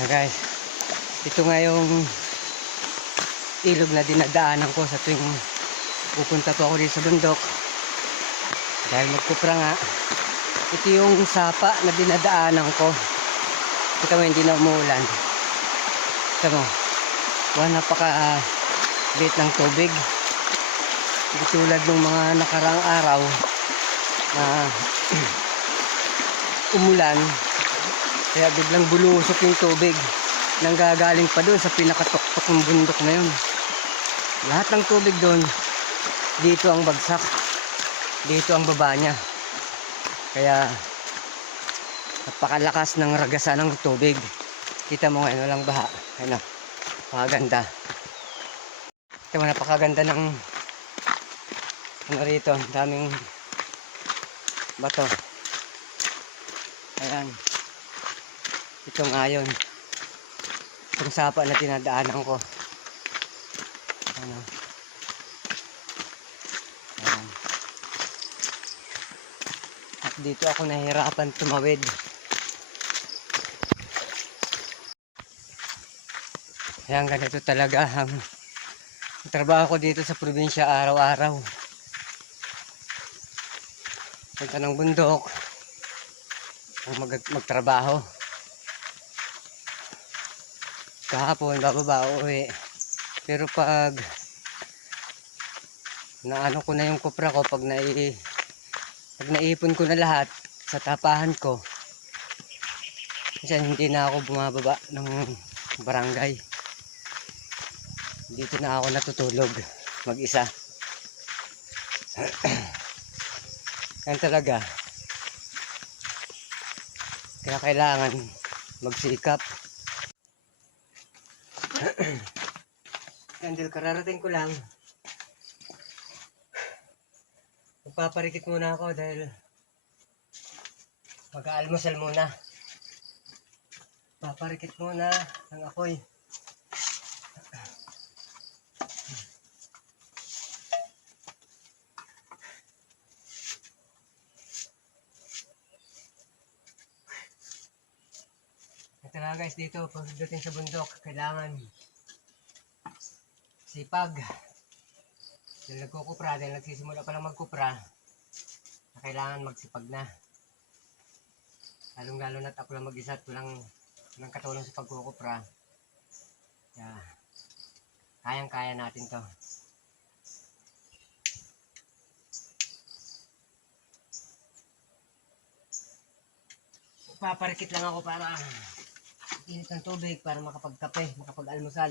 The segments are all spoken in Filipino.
Ah, guys, ito nga yung ilog na dinadaanan ko sa tuwing pupunta po ako dito sa bundok. Dahil magkupra nga, ito yung sapa na dinadaanan ko. Kita mo, hindi na umuulan. Kita mo, wala napaka uh, liit ng tubig. Hindi tulad ng mga nakarang araw na umulan kaya biglang bulusok yung tubig. Nang gagaling pa doon sa pinakatuktok ng bundok na yun. Lahat ng tubig doon dito ang bagsak. Dito ang baba niya. Kaya napakalakas ng ragasan ng tubig. Kita mo ngayon walang baha. Ayun na napakaganda. Kita mo napakaganda ng ano rito daming bato. Ayan itong ayon. Itong sapa na tinadaanan ko. Ano? Ayan. Dito ako nahihirapan tumawid. Ayan ganito talaga ang trabaho ko dito sa probinsya araw-araw. Punta ng bundok. Mag magtrabaho kahapon bababa uwi. Pero pag naano ko na yung kupra ko pag nai pag naipon ko na lahat sa tapahan ko kasi hindi na ako bumababa ng barangay. Dito na ako natutulog mag isa yan talaga. Kaya kailangan magsikap Candle, kararating ko lang. Magpaparikit muna ako dahil mag-aalmusal muna. Paparikit muna ng apoy. Ito na guys dito, pagdating sa bundok, kailangan sipag. Dahil nagkukupra, dahil nagsisimula pa lang magkupra, na kailangan magsipag na. Lalong lalo na't ako lang mag-isa at walang, walang katulong sa pagkukupra. Kaya, kayang-kaya natin to. Paparikit lang ako para init ng tubig para makapagkape, makapag-almusal.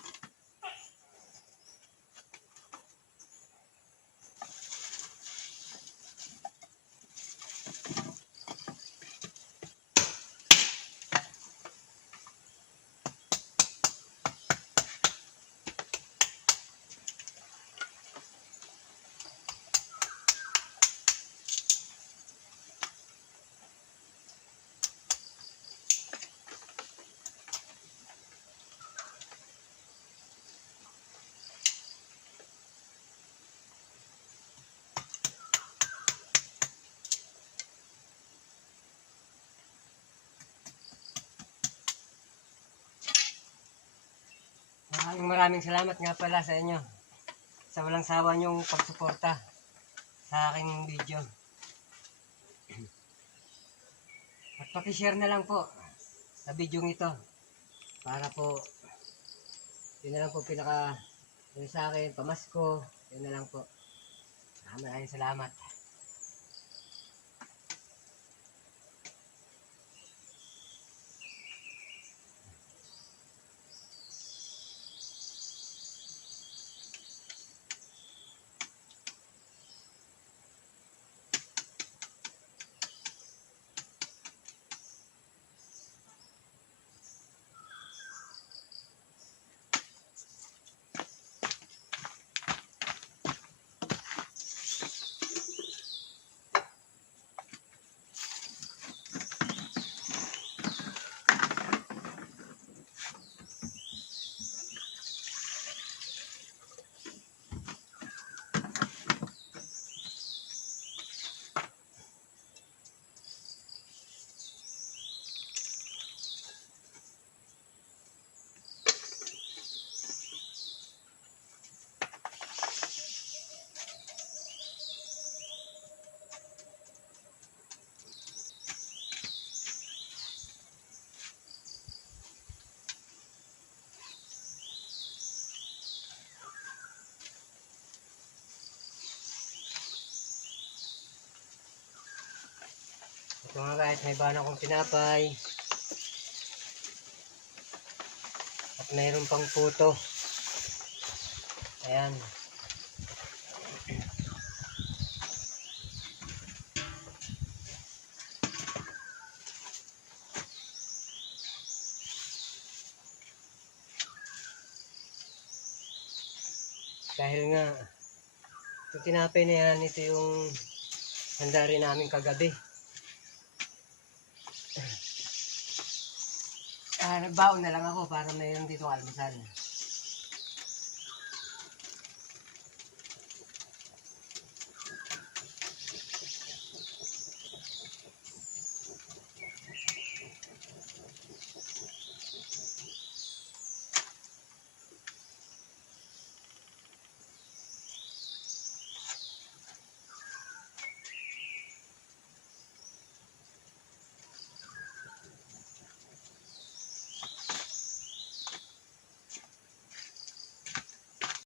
Maraming salamat nga pala sa inyo sa walang sawa niyong pagsuporta sa aking video. At paki-share na lang po sa video ito para po yun na lang po pinaka yun sa akin, pamasko, yun na lang po. Maraming salamat. Nga guys, may bahan akong tinapay. At mayroon pang puto. Ayan. Dahil nga, yung tinapay na yan, ito yung handa rin namin kagabi. Ah, nagbaon na lang ako para mayroon dito almusal.